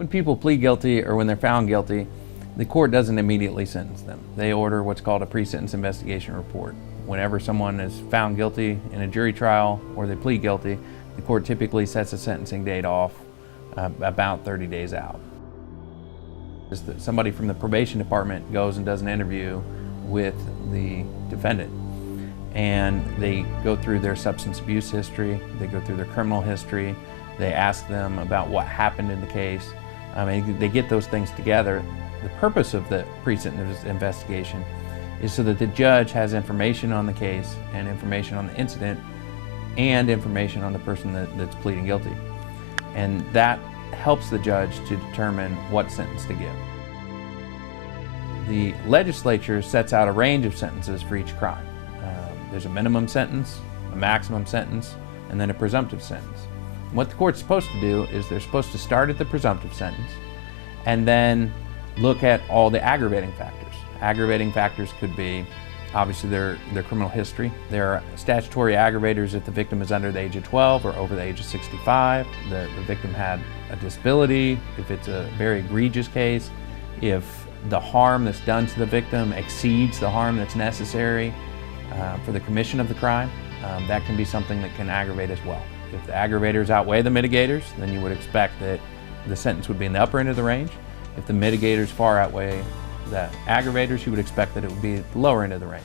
When people plead guilty or when they're found guilty, the court doesn't immediately sentence them. They order what's called a pre-sentence investigation report. Whenever someone is found guilty in a jury trial or they plead guilty, the court typically sets a sentencing date off about 30 days out. Somebody from the probation department goes and does an interview with the defendant, and they go through their substance abuse history, they go through their criminal history, they ask them about what happened in the case. They get those things together. The purpose of the pre-sentence investigation is so that the judge has information on the case and information on the incident and information on the person that's pleading guilty. And that helps the judge to determine what sentence to give. The legislature sets out a range of sentences for each crime. There's a minimum sentence, a maximum sentence, and then a presumptive sentence. And what the court's supposed to do is they're supposed to start at the presumptive sentence and then look at all the aggravating factors. Aggravating factors could be, obviously, their criminal history. There are statutory aggravators if the victim is under the age of 12 or over the age of 65, the victim had a disability, if it's a very egregious case, if the harm that's done to the victim exceeds the harm that's necessary for the commission of the crime, that can be something that can aggravate as well. If the aggravators outweigh the mitigators, then you would expect that the sentence would be in the upper end of the range. If the mitigators far outweigh the aggravators, you would expect that it would be at the lower end of the range.